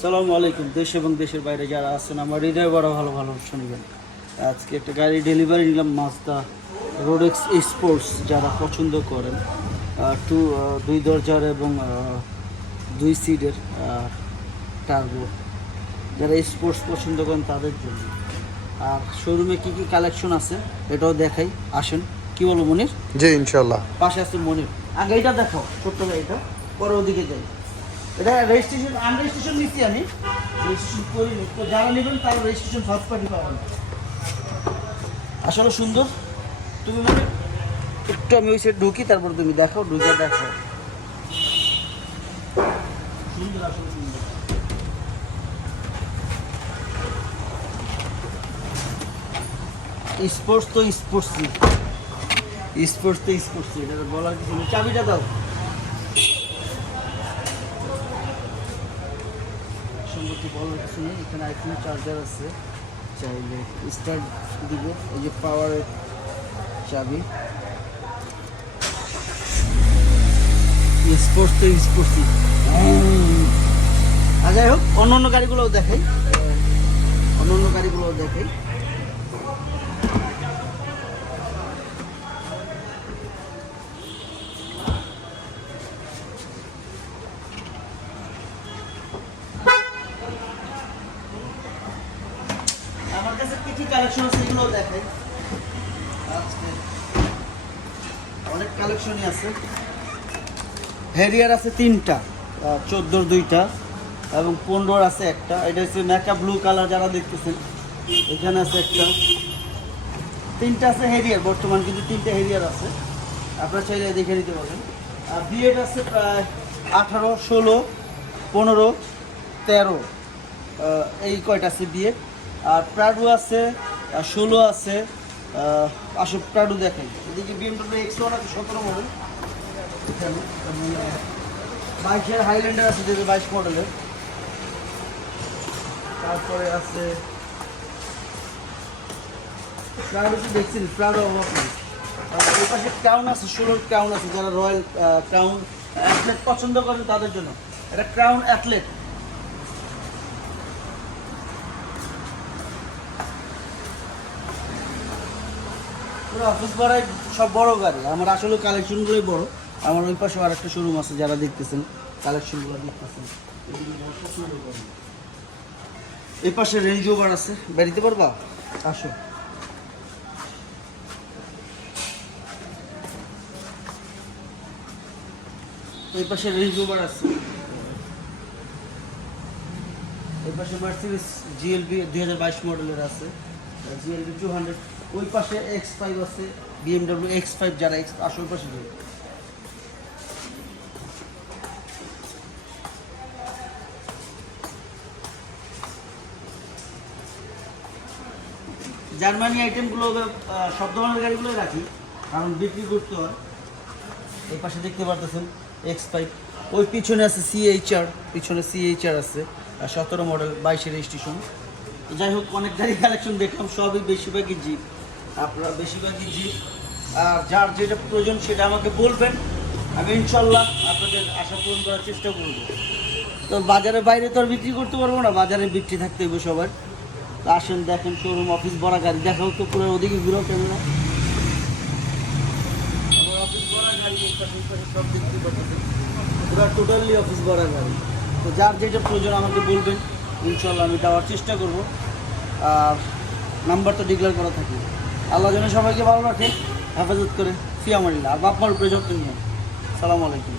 সালামু আলাইকুম। দেশ এবং দেশের বাইরে যারা আছেন আমার হৃদয় বড় ভালো ভালো শুনবেন। আজকে একটা গাড়ি ডেলিভারি নিলাম, মাজদা রোডেক্স স্পোর্টস। যারা পছন্দ করেন দুই দরজার এবং দুই সিটের টার্বো, যারা স্পোর্টস পছন্দ করেন তাদের জন্য। আর শোরুমে কি কি কালেকশন আছে এটাও দেখাই, আসেন। কি বলবো মনির? জি ইনশাল্লাহ। পাশে আছে মনির। আগে এটা দেখো, ছোট্ট গাড়িটা, পরে ওদিকে যাই। এটা রেজিস্ট্রেশন আনরেজিস্ট্রেশন নিচ্ছি আমি, রেজিস্ট্রেশন করিনি। তো যারা নেবেন তারা রেজিস্ট্রেশন ফার্স্ট পার্টি পাবেন। আসলে সুন্দর। তুমি মানে একটু আমি ওই সাইড ঢুকি, তারপর তুমি দেখো, ঢুকে দেখো। সুন্দর, আসলে সুন্দর। স্পোর্টস তো স্পোর্টসই, স্পোর্টস তো স্পোর্টসই, এটা বলার কিছু নেই। চাবিটা দাও। সম্পত্তি বলার কিছু নেই। এখানে আইফোনের চার্জার আছে, চাইলে স্টার্ট দিব। এই যে পাওয়ারের চাবি। স্পোর্টস তো স্পোর্টসই। আর যাই হোক, অন্য অন্য গাড়িগুলোও দেখাই, আমার কাছে কি কি কালেকশন আছে এগুলোও দেখাই। আজকে অনেক কালেকশনই আছে। হ্যারিয়ার আছে 3টা, 14 2টা এবং 15 আছে একটা। এটা হচ্ছে মেকআপ ব্লু কালার, যারা দেখতেছেন এখানে আছে একটা। 3টা আছে হ্যারিয়ার বর্তমান, কিন্তু 3টা হ্যারিয়ার আছে, আপনারা চাইলে দেখে নিতে পারবেন। আর বিএড আছে প্রায় 18 16 15 13, এই কয়টা আছে বিএড। আর প্রাডো আছে 16 আছে। আসলে প্রাডো দেখাই। এদিকে বিএমডব্লিউ X1 আছে 17 মডেল, এখানে 22-এর হাইল্যান্ডার আছে 2022 মডেলের। তারপরে আছে প্রাডো, তো দেখছেন প্রাডো অভাব নেই। এই পাশে ক্রাউন আছে, 16 ক্রাউন আছে, যারা রয়্যাল ক্রাউন অ্যাথলেট পছন্দ করেন তাদের জন্য। এটা ক্রাউন অ্যাথলেট। অফিস ভাড়ায় সব বড় গাড়ি আমার, আসলে কালেকশনগুলোই বড়। আমার ওই পাশে আর একটা শোরুম আছে, যারা দেখতেছেন কালেকশনগুলো দেখতেছেন। এই পাশে রেঞ্জ ওভার আছে, বেরিতে পারবা? আসো। এই পাশে রেঞ্জ ওভার আছে। এই পাশে মার্সিডিজ জিএলবি 2022 মডেলের আছে, জিএলবি 200। ওই পাশে X5 আছে, বিএমডব্লিউ X5, যারা আসে ওই পাশে যাবে। জার্মানি আইটেমগুলো সব ধরনের গাড়িগুলো রাখি, কারণ বিক্রি করতে হয়। এই পাশে দেখতে পারতেছেন X5। ওই পিছনে আছে CHR, পিছনে CHR আছে 17 মডেল 22-এর রেজিস্ট্রেশন। যাই হোক, অনেক গাড়ি কালেকশন দেখলাম, সবই বেশিরভাগই জিপ। আপনারা বেশিরভাগই জিপ। আর যার যেটা প্রয়োজন সেটা আমাকে বলবেন, আমি ইনশাল্লাহ আপনাদের আশা পূরণ করার চেষ্টা করব। তো বাজারের বাইরে তো আর বিক্রি করতে পারবো না, বাজারে বিক্রি থাকতে হবে সবার। তো আসেন, দেখেন শোরুম, অফিস ভরা গাড়ি দেখাও তো, পুরো ওদিকে ঘুরাও ক্যামেরা। অফিস ভরা গাড়ি, সব বিক্রি করতেছে, পুরো টোটালি অফিস ভরা গাড়ি। তো যার যেটা প্রয়োজন আমাকে বলবেন, ইনশাল্লাহ আমি দেওয়ার চেষ্টা করব। আর নাম্বার তো ডিক্লেয়ার করা থাকে। আল্লাহ যেন সবাইকে ভালো রাখে, হেফাজত করে, ফিয়ামানিল্লাহ। আর বাপ মার উপরে যত্ন নিয়ে। সালামু আলাইকুম।